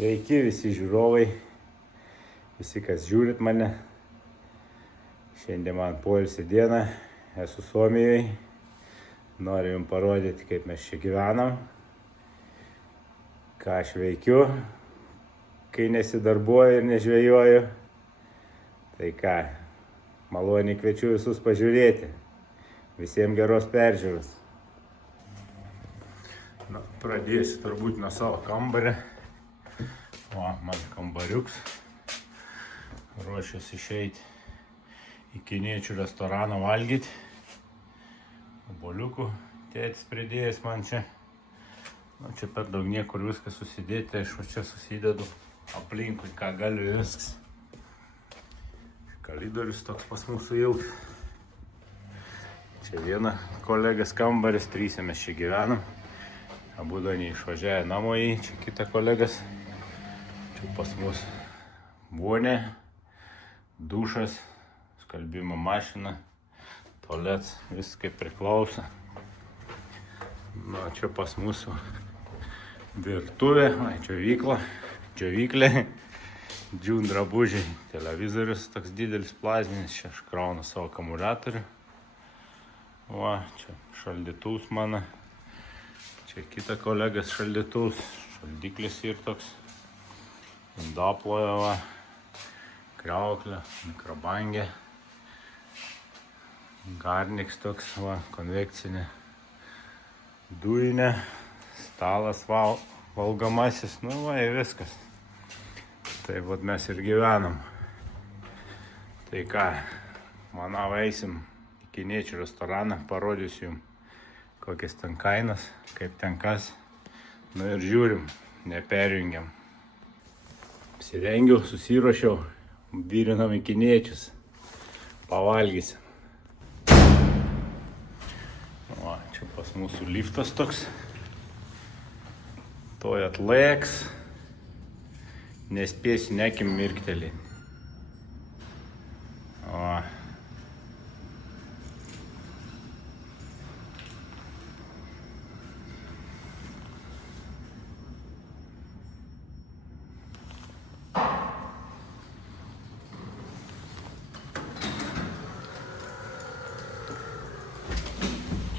Sveiki visi žiūrovai, visi kas žiūrit mane. Šiandien man poilsio diena, esu Suomijoje. Noriu jums parodyti, kaip mes čia gyvenam, ką aš veikiu, kai nesidarbuoju ir nežvejoju. Tai ką, maloniai kviečiu visus pažiūrėti. Visiems geros peržiūros. Pradėsiu turbūt nuo savo kambarį. O, man kambariuks. Ruošiuosi išeiti į kiniečių restoraną valgyti. Obuoliukų tėtis pridėjęs man čia. Čia per daug niekur viskas susidėti, tai aš čia susidedu aplinkui, ką galiu viskas. Kalidorius toks pas mūsų ilgas. Čia viena kolegas kambaris, trysia mes čia gyvenam. Abudu neišvažiavę namo į, čia kita kolegas. Čia pas mus vonė, dušas, skalbimo mašina, tualets, viskas kaip priklauso. Čia pas mūsų virtuvė, džiovyklė, džiūn drabužiai, televizorius toks didelis plazminis, čia aš kraunu savo akumuliatorių. Čia šaldytuvas mano, čia kita kolegas šaldytuvas, šaldiklis ir toks, indaplojo, kriauklė, mikrobangė, garniks toks, konvekcinė, dujinė, stalas valgomasis, ir viskas. Tai mes ir gyvenam. Tai ką, manau eisim į kiniečių restoraną, parodysiu jums, kokias ten kainas, kaip ten kas. Ir žiūrim, neperjungiam. Apsirengiau, susiruošiau, virinam į kiniečius, pavalgysim. Čia pas mūsų liftas toks. Toj atlėks, nespėsiu nekim mirktelį.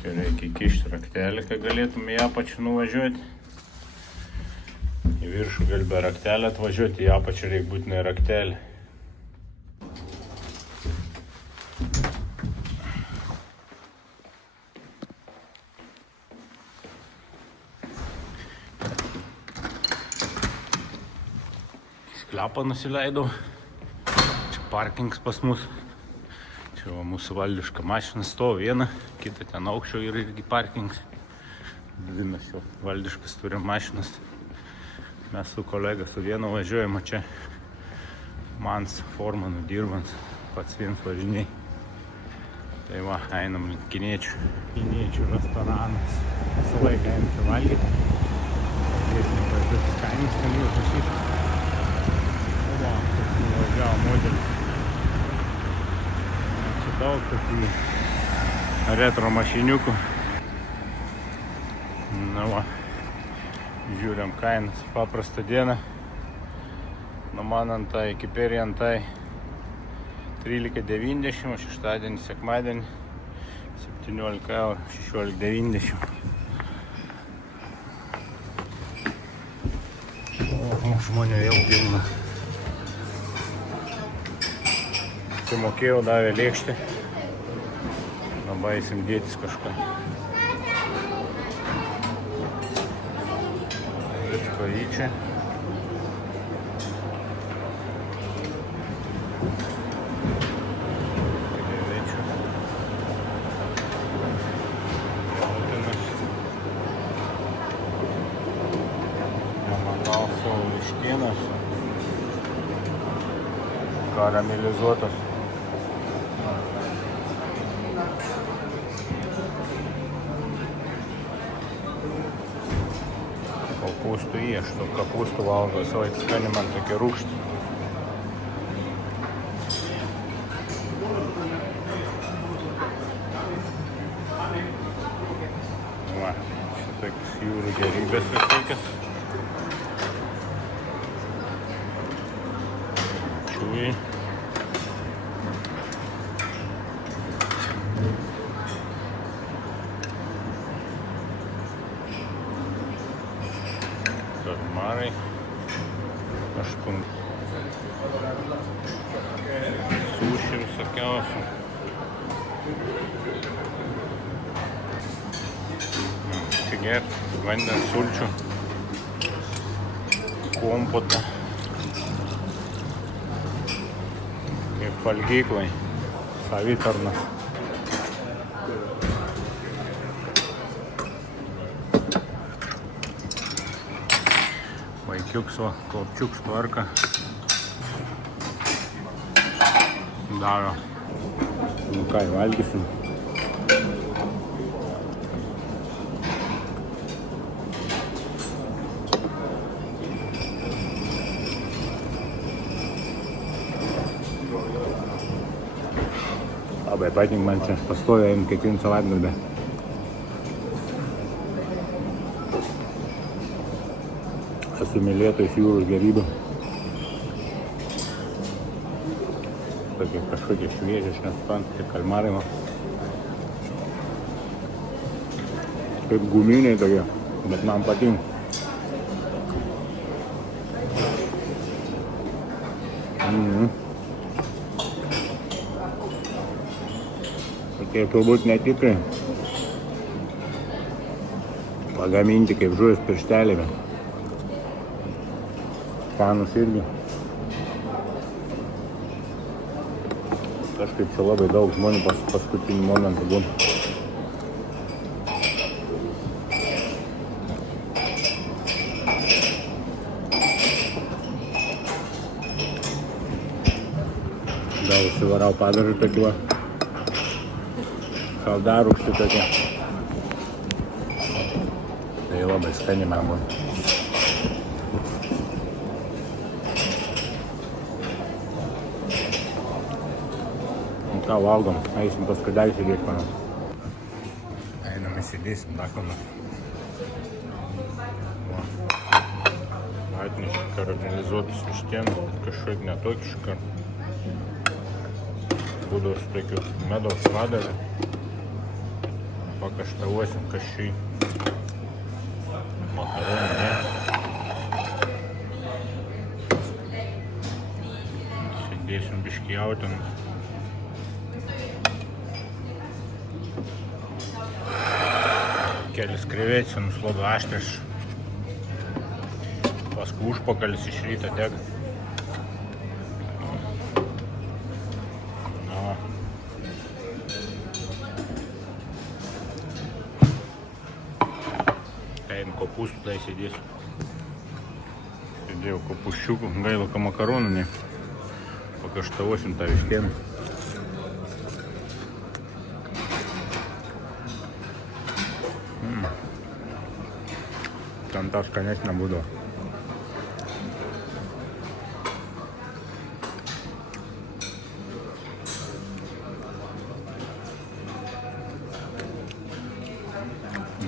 Čia reikia įkišti raktelį, kad galėtume į apačią nuvažiuoti. Į viršų gali be raktelį atvažiuoti, į apačią reikia būtinai raktelį. Sklepą nusileidau. Čia parkings pas mus. Čia mūsų valdiška mašina stovi viena, kita ten aukščio yra irgi parkings. Dvi mes jau valdiškas turim mašinas. Mes su kolega su vienu važiuojam, čia man su formanu dirbant, pats vienas važiniai. Tai einam link kiniečių. Kiniečių restoranas. Visą laiką einam čia valgyti. Žiūrėsim, pažiūrėti kainis, kad jau pasyti. Kas nuvažiavo modelis. Daug tokių retro mašiniukų. Žiūrim kainas. Paprastą dieną. Nuo man antai iki periantai 13,90, o šeštadienį, sekmadienį 17 eurų, 16,90. Žmonių jau pilna. Mokėjau, davė lėkštę. Labai eisim dėtis kažką. Visko į čia. Krevečių. Jautinas. Ananasų vištienos. Karamelizuotas. Kapustų ieštų, kapustų valgo, visą laiką skani man tokia rūkšti. Šitokius jūrų gerybės visokias. Chewy. Kalmarai. Aštunt. Suši visokiausių. Atsigert vandens sulčių. Kompotą. Kaip valgyklai. Savitarnas. Vaikiuks, va, Klapčiuks tvarka. Daro. Nu ką, valgysim. Labai patinka man čia pastoviai einu kiekvieną savaitgalį. Esu mylėtojas jūros gėrybių. Tokie kažkokie švieži, aš nesuprantu, tai kalmarai. Kaip guminiai tokie, bet man patinka. Tokie turbūt netikrai. Pagaminti kaip žuvis pirštelėme. Skanus irgi. Kažkaip čia labai daug žmonių paskutinių momentų būna. Gal užsivarau padažą tokį va. Saldarūkštį tokia. Tai labai skani man būna. Ką valgom, eisim paskudai sėdėti, manau. Einam įsėdėsim, dakoną. Atnešė karamelizuotus vištieną, kažkaip netokį škart. Būdavo su tokiu medaus padažu. Pakaštavosim kažkai. Makaronų, ne. Sėdėsim biškį jautienos. Kelis krevetės, labai aštrias. Paskui užpakalis iš ryto dega. Einu kopūstų, tai sėdėsiu. Sėdėjau kopūščiukų, gaila, ka makaronų ne. Pakaštavosim tą vištieną. Там тоже, конечно, буду.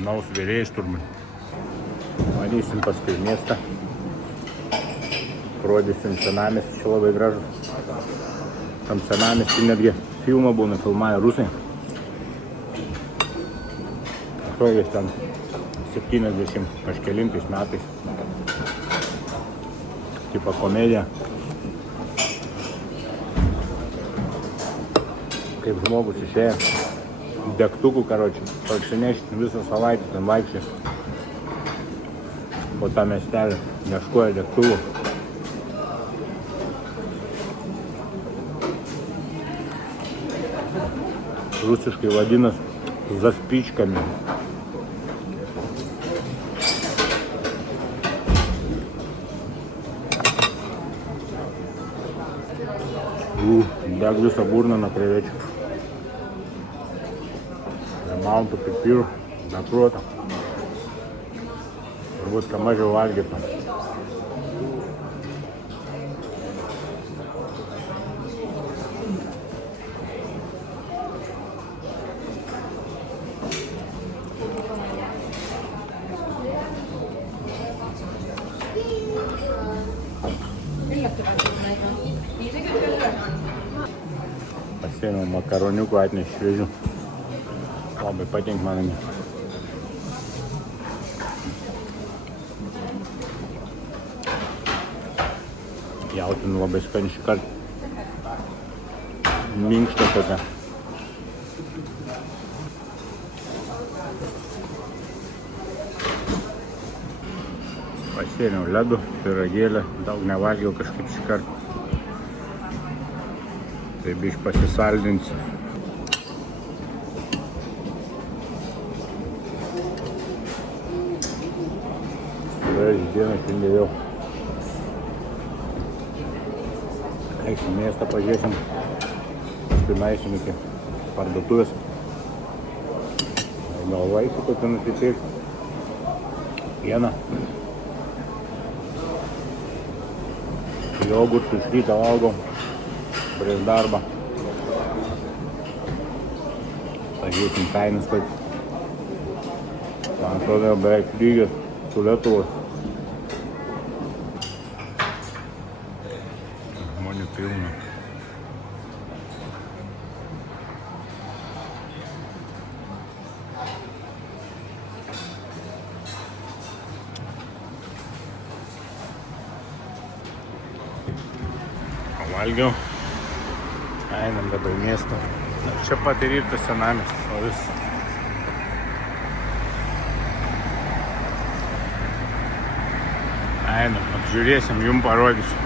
На усвереешь турбы. Varysim paskui miestą. Rodysim senamiestį, čia labai gražus. Tam senamiestį netgi filmą būna filmavę rusai. Kažkokiais ten 70 kažkelintais metais. Tipo komedija. Kaip žmogus išėjo degtukų, karočiui, parsinešti visą savaitę ten vaikščiai. Po tą miestelį ieškojo degtukų. Rusiškai vadinas zaspičkami. Deg visą burną nuo krevečių. Maltų, pipirų, nekruotą. Turbūt, ką mažiau valgytų. Pasiėmiau makaroniukų, atnešė šviežių. Labai patinka man. Jautina labai skani šįkart. Minkšta tokia. Pasiėmiau ledų, pyragėlę, daug nevalgiau kažkaip šįkart. Tai biškį pasisaldinsiu. Gražiai dieną šiandien jau. Eisim miestą, pažiūrėsim. Nueisim iki parduotuvės. Gal vaisių kokį nusipirkti. Pieną. Jogurtų iš ryto valgau prieš darbą. Pažiūrėsim kainas, kad man atrodo jau beveik lygios su Lietuvos. Žmonių pilna. Valgiau. Einam dabar į miestą. Čia pat ir tas senamiestis, o vis. Einam, apžiūrėsim, jums parodysiu.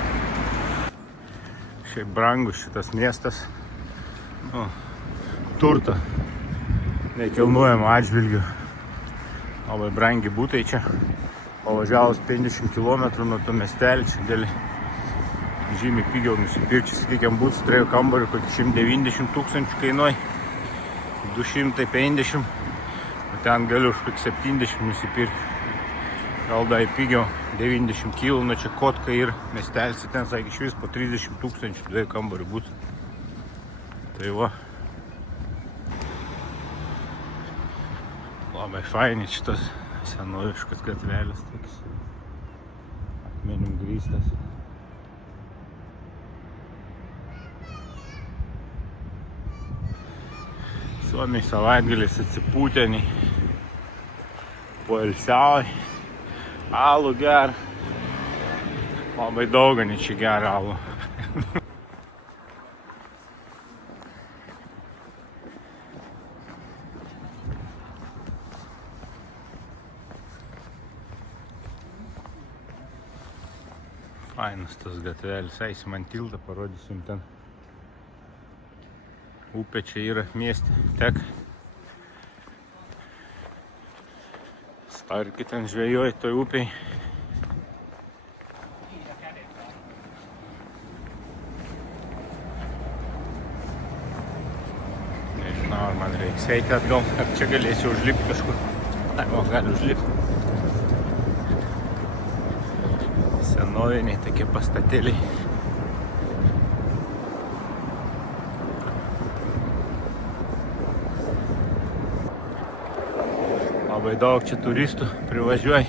Šiaip brangus šitas miestas. Turtą. Nekilnojamo atžvilgiu. Labai brangi būtai čia. Pavažiavus 50 km nuo to miestelį čia dėl žymiai pigiau nusipirkti, sakykime, būtų 3 kambarių, kokį 190 tūkstančių kainuoja, 250, o ten galiu už 70 nusipirkti. Gal dar pigiau, 90 kg, nu čia Kotka ir miestelis, ten sakė iš vis po 30 tūkstančių 2 kambarių būtų. Tai va. Labai faini šitas senoviškas gatvelis, toks akmenim grįstas. Suomiai savaitgaliais atsipūteni, poilsiauja, alų geria. Labai daug čia geria alų. Fainas tas gatvelis, eisim ant tiltą, parodysim ten. Upė čia yra mieste, tek. Starki ten žvejoja toj upėj. Nežinau, ar man reiks eiti atgal, ar čia galėsiu užlipti kažkur. Ai, man gali užlipti. Senoviniai tokie pastatėliai. Labai daug čia turistų privažiuoja.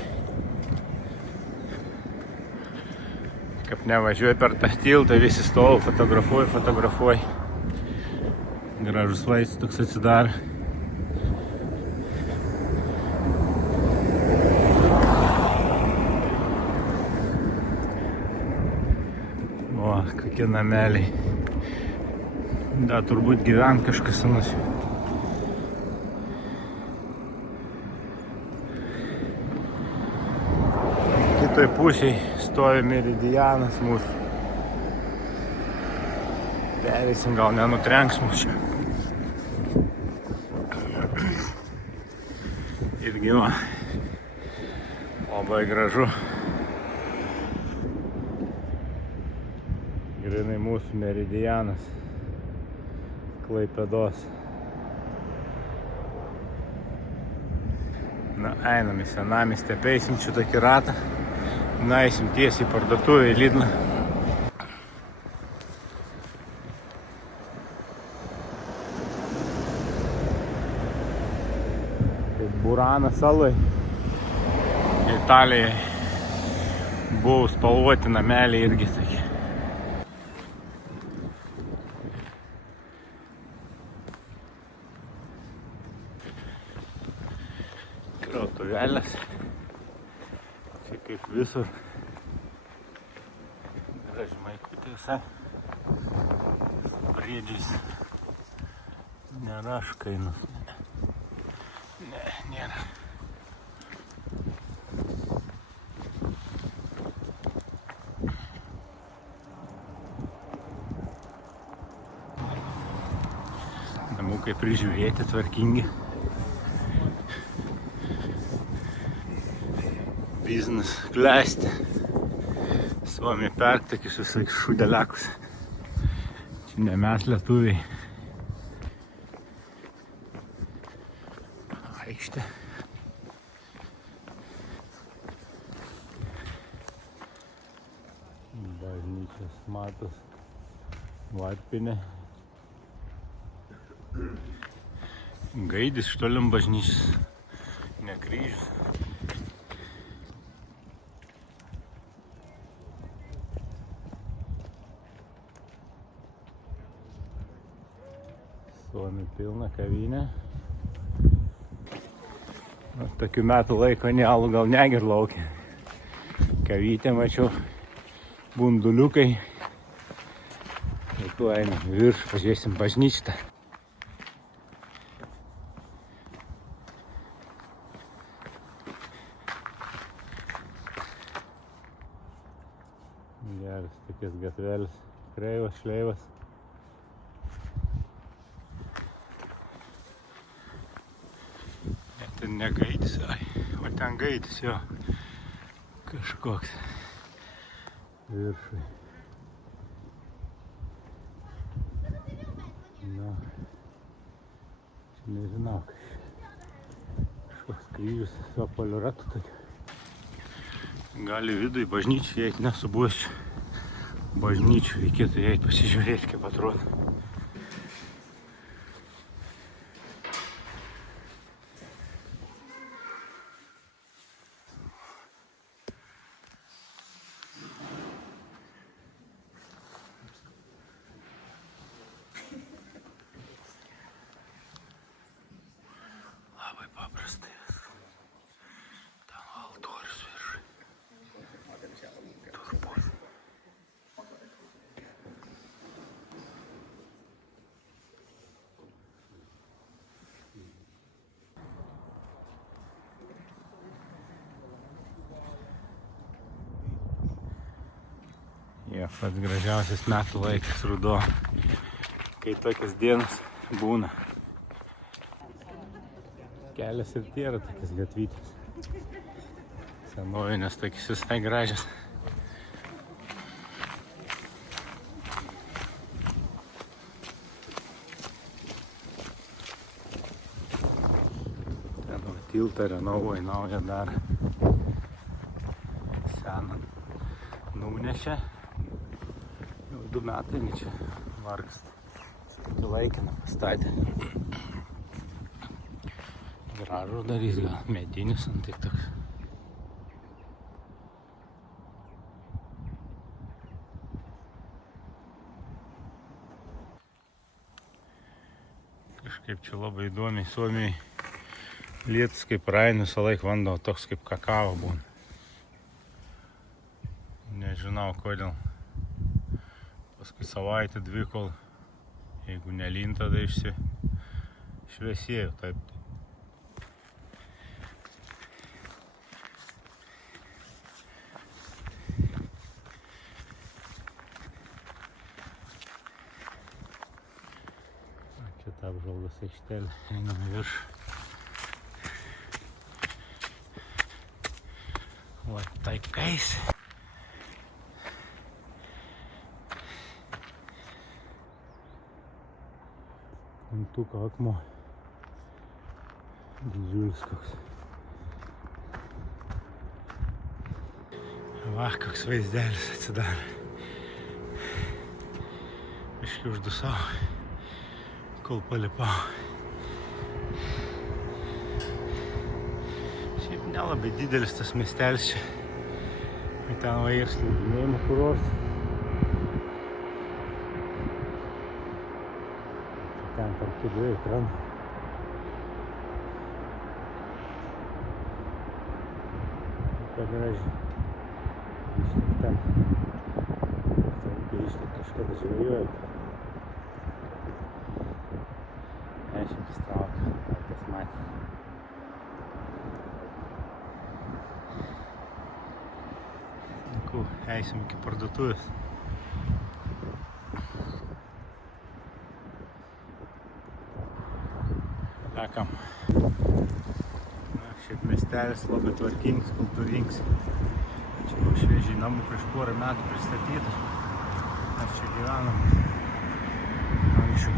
Kaip nevažiuoja per tą tiltą, visi stovi, fotografuoja. Gražus vaizdas toks atsidaro. O, kokie nameliai. Da, turbūt gyvent kažkas senas. Kitoj pusėj stovi Meridianas mūsų. Pereisim, gal nenutrenks mūsų čia. Irgi va. Labai gražu. Grinai mūsų Meridianas. Klaipėdos. Na, einam į senamiestį, apeisim čia tokį ratą. Nueisim tiesiai į parduotuvę į Lidlą. Tai Burana salai. Italijai buvo spalvoti nameliai irgi tokie. gatvelės. Čia kaip visur. Graži maikutė visai. Su briedžiais. Nėra škainus. Ne, nėra. Namukai prižiūrėti, tvarkingi. Biznis klesti. Suomiai pertekis visais šudeliakus. Čia ne mes lietuviai. Aikštė. Bažnyčios matos. Varpinė. Gaidis iš tolim bažnyčios. Ne kryžius. Suomi pilna kavinė. Tokių metų laiko ne alų gal neger laukia. Kavytė mačiau. Bunduliukai. Ir tu einam virš, pažiūrėsim bažnyčią. Geras tokias gatvelis, kreivas, šleivas. Ten ne gaidis, o ten gaidis jo. Kažkoks viršui. Na, čia nežinau, kažkoks kryžius su apvaliu ratu tokiu. Gali vidų į bažnyčią eiti, nesu buvęs čia bažnyčių, reikėtų eiti pasižiūrėti, kaip atrodo. Labai paprastai viskas. Ten altorius viršui. Turbūt. Pats gražiausias metų laikas ruduo, kai tokias dienas būna. Kelias ir tie yra tokias gatvytės. Senovinės tokias visai gražias. Ten va tiltą renovuoja, naują dar. Seną nunešė. 2 metai čia vargsta. Tokį laikiną pastatė. Gražų darys gal, medinis ant tik toks. Kažkaip čia labai įdomiai Suomijai lietus kaip praeina, visą laiką vanduo toks kaip kakavo būna. Nežinau kodėl. Paskui savaitę, 2, kol jeigu nelinta, tai šviesėjo taip. Čia ta apžvalgos aikštelė, einame virš. Va taikais. Antuko akmuo. Didžiulis koks. Va, koks vaizdelis atsidarė. Biškį uždusau, kol palipau. Šiaip nelabai didelis tas miestelis čia. Ten va ir slidinėjimo kurortas. Ten tarp tų 2 krantų. graži. Išlik ten. Išlik kažkada žvejoju. Ešikis traukia, tas matė. Eisim iki parduotuvės. Lekam. Šiaip miestelis labai tvarkingas, kultūringas. Čia buvo šviežiai namų prieš porą metų pristatyta. Mes čia gyvenam. Anksčiau.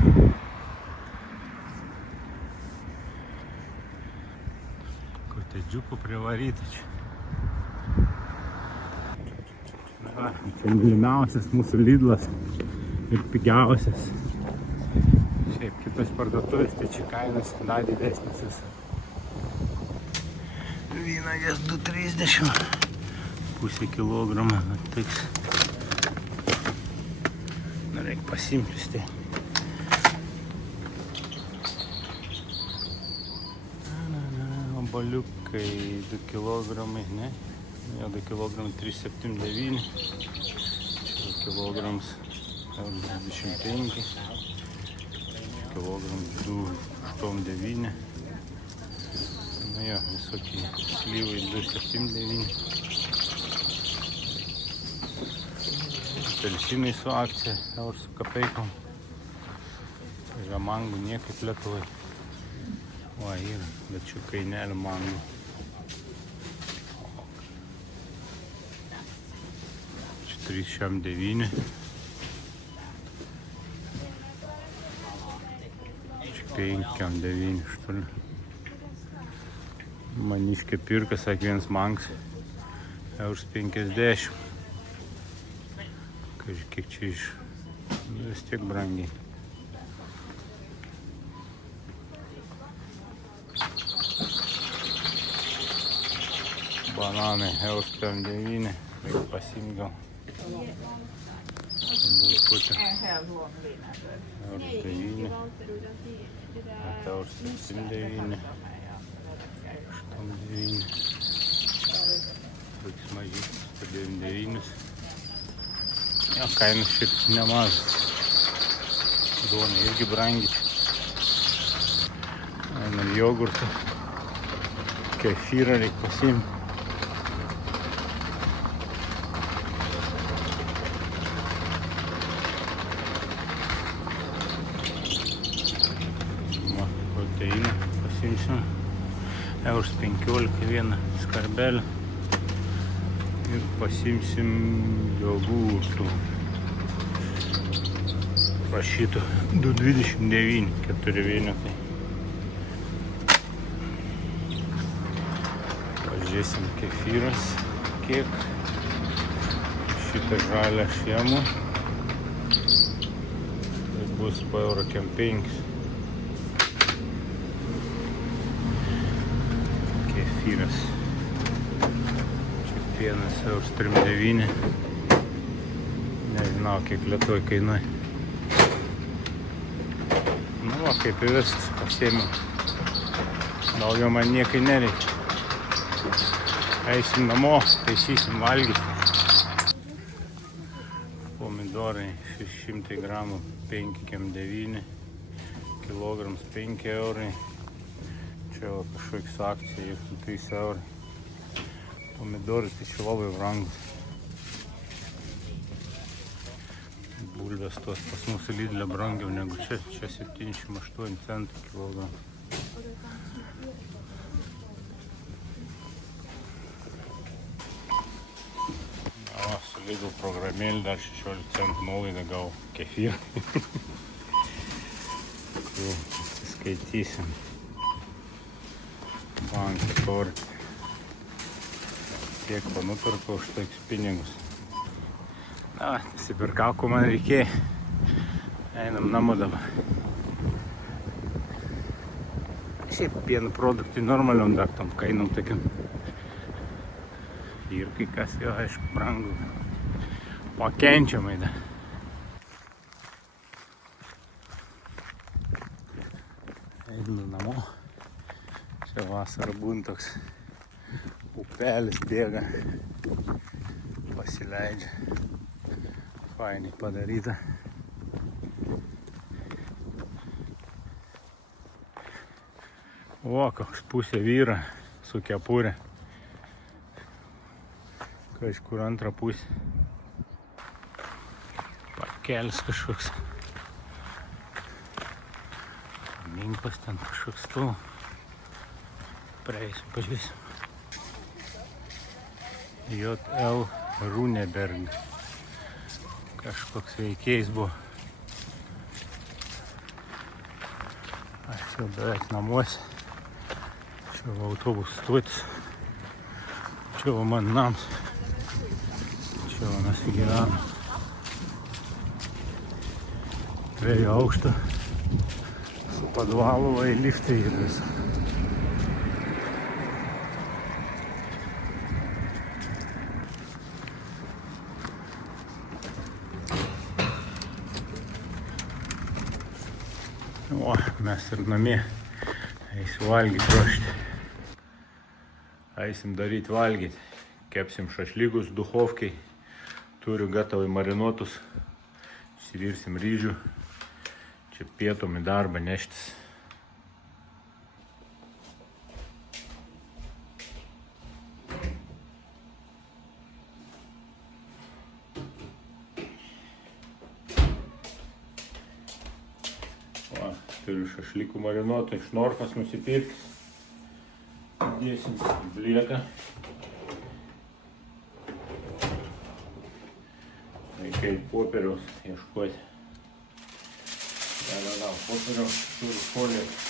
Kotedžiukų privaryta čia. Čia mylimiausias mūsų Lidlas ir pigiausias. Šiaip kitos parduotuvės, tai čia kainas dar didesnis. Vynagės 2,30, pusė kilogramą attiks. Reikia pasimplisti. Obuoliukai 2 kilogramai, ne? Jo 2 kilogramai 3,79, čia kilograms 25, kilograms 2,89, na jo, visokie slyvai 2,79, apelsinai su akcija, eur su kapeikom, mangų niekaip Lietuvai, va yra, bet čia kainelė mangų. 3,9, 5,9 что ли. Maniškė pirka, sak vienas mangas, eur 50. Kažkiek čia iš, vis tiek brangiai. Bananai, eur 59, reikia pasiimt gal. Eur 9, eur 79, 89, toks mažytis, 99. Jo, kainas šiaip nemažas. Duona irgi brangi. Einam jogurtą, kefyrą reikia pasiimti. Proteiną pasiimsim, eur 15 vieną skarbelę ir pasiimsim jogurtų. Prašytų 2,29, 4 vienetai. Pažiūrėsim kefyras kiek. Šitą žalią šiemą. Tai bus po eur 5. Kefyras. Čia pienas eur 3,9. Nežinau, kiek Lietuvoj kainuoja. Nu, va, kaip ir viskas, pasiėmiau. Daugiau man niekai nereikia. Eisim namo, taisysim valgyti. Pomidorai 600 gramų 5,9, kilograms 5 eurai. Čia va kažkoks akcija, 3 eurai. Pomidorai tai čia labai brangus. Bulvės tos pas mūsų Lidle brangiau negu čia. Čia 78 centų kilogramą. O, su Lidl programėlį dar 16 centų nuolaidą gavau kefyrą. Skaitysim. Banką kortį. Kiek panupirkau už tokius pinigus. Na, nusipirkau, ko man reikėjo. Einam namo dabar. Šiaip pieno produktai normaliom dar tom kainom tokiam. Ir kai kas jau, aišku, brangu. Pakenčiamai dar. Einu namo. Čia vasara būna toks Upelis bėga, pasileidžia. Fainai padaryta. O, koks pusė vyra su kepurė. Kažkur antrą pusę. Parkelis kažkoks. Minkas ten kažkoks tu. Praeisim, pažiūrėsim. J.L. Runeberg. Kažkoks veikėjas buvo. Aš jau beveik namuose. Čia va autobus stotis. Čia va man nams. Čia va mes gyvenam. 2 aukšto. Su padvalu va į liftą ir visą. O, mes ir namie eisim valgyti ruošti. Eisim daryti valgyti. Kepsim šašlygus duchovkai. Turiu gatavai marinuotus. Išsivirsim ryžių. Čia pietom į darbą neštis. Turiu šašlykų marinuotą iš Norfos nusipirkti. Dėsim blieką. Reikia popieriaus ieškoti. Gal, popieriaus turiu folijos.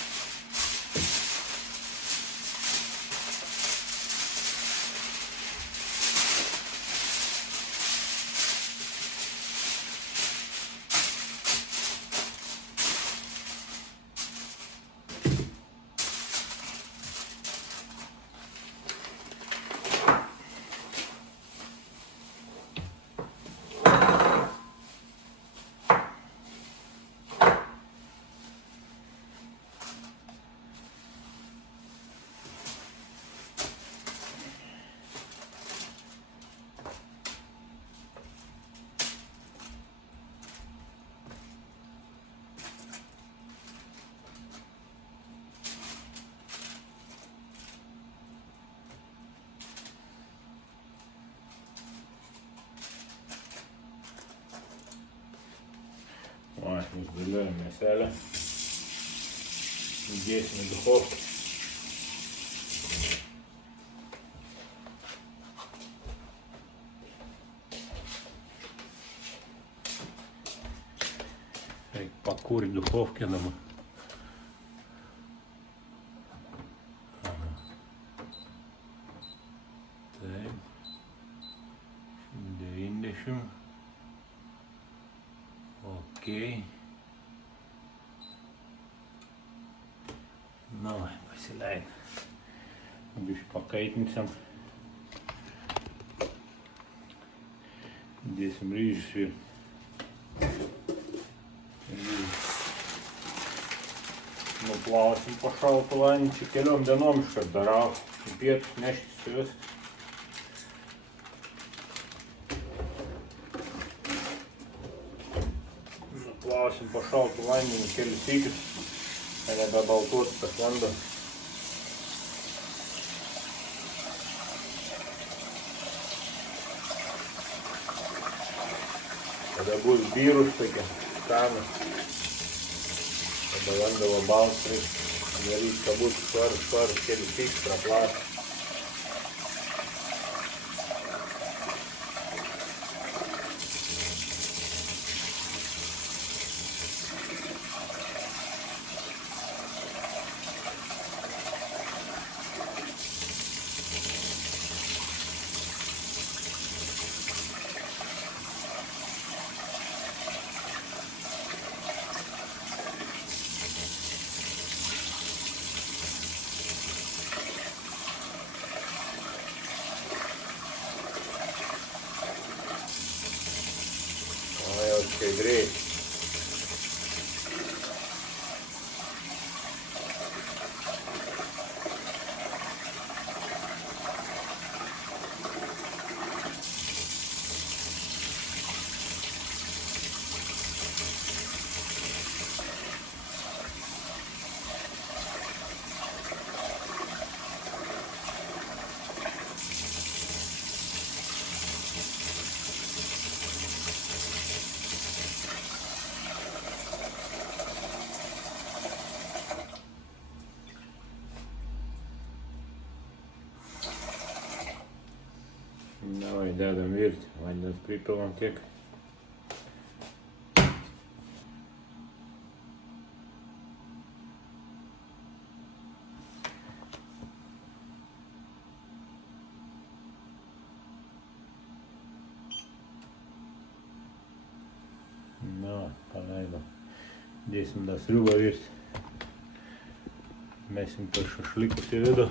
Išdėliojam mėselę. Įdėsim į duchovkę. Reikia pakūrti duchovkę dabar. Taip. 90. Okei. Na, pasileidom. Biškį pakaitinsim. Dėsim ryžius ir nuplausim po šaltą vandenį. Čia keliom dienom iškart darau. Į pietus neštis su viskas. Nuplausim po šaltą vandenį kelis sykius. Nebebaltuot tas vanduo. Tada bus byrus tokie skanus. Tada vanduo balts reikia. Daryti, kad būtų švarus kelis sykius praplauti. Čia greit. dedam virti, vandens pripilam tiek. Na, paleidom. Dėsim tą sriubą virti. Mesim per šašlikus į vidų.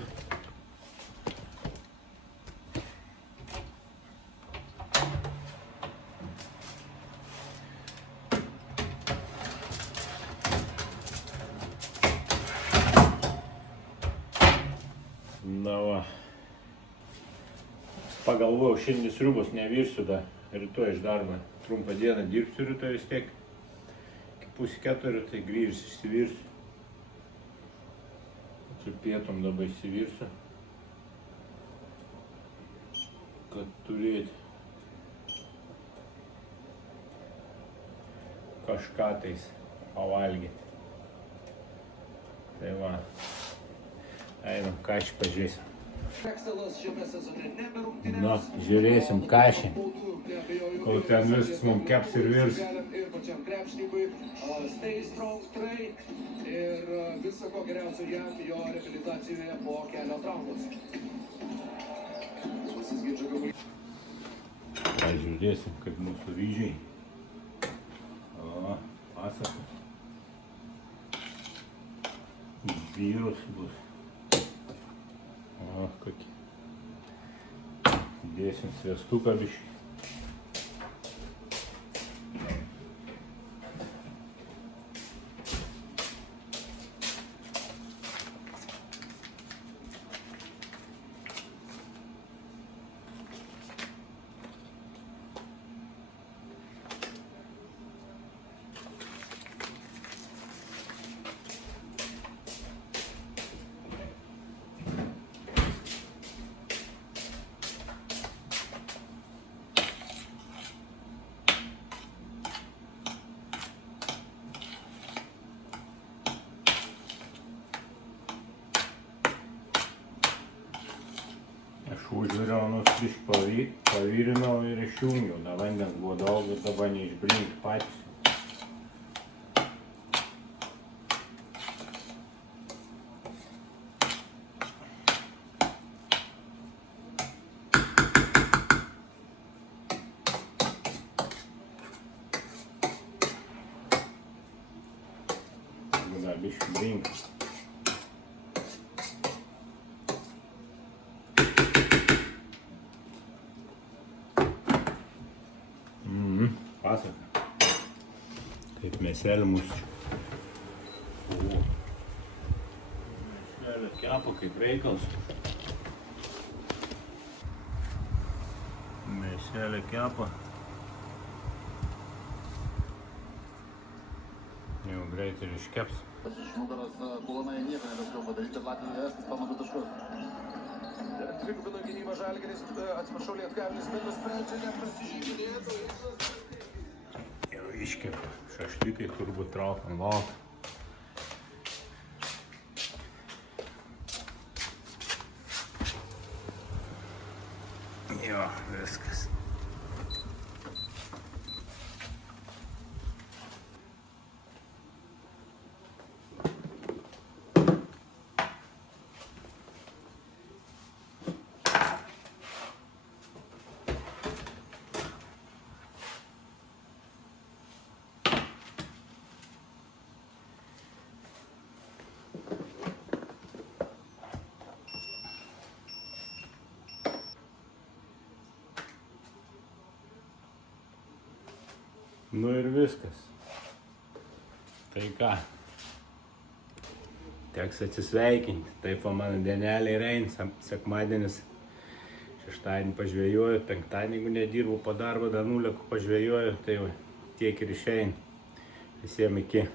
Na va. Pagalvojau, šiandien sriubos nevirsiu, da rytoj iš darbo. Trumpą dieną dirbsiu rytoj vis tiek. Iki 3:30, tai grįžęs išsivirsiu. Su pietom dabar išsivirsiu. Kad turėti kažką tais pavalgyti. Tai va. Einam kašį pažiūrėsim. Na, žiūrėsim kašį. Kol ten viskas mums keps ir virs. Pažiūrėsim, kaip mūsų ryžiai. O, pasaka. Vyrus bus. O, kokie. Dėsim sviestuką biškį. Aš užviriau biškį pavirinau ir išjungiau. Da vandens buvo daug, bet dabar neišblinkti patys. Da biškį blinka. Pasaka. Kaip mėselė mūsų. O. Mėselė kepa kaip reikals. Mėselė kepa. Jau greitai ir iškeps. Iš nugaros Kulonai nieko nebespėjo padaryti, Latvija Estais pamadu taškus. Dvigubino gynybą Žalgiris, atsiprašau, Lietkabelis, bet nusprendžia neprasižydinėti. Jau iškepa. Šašlikai turbūt traukiam lauk. Jo, viskas. Nu ir viskas. Tai ką? Teks atsisveikinti. Taip va mano dienelė ir eina. Sekmadienis, šeštadienį pažvėjoju, penktadienį, jeigu nedirbu po darbo, dar nulieku pažvėjoju, tai va tiek ir išeina. Visiems iki.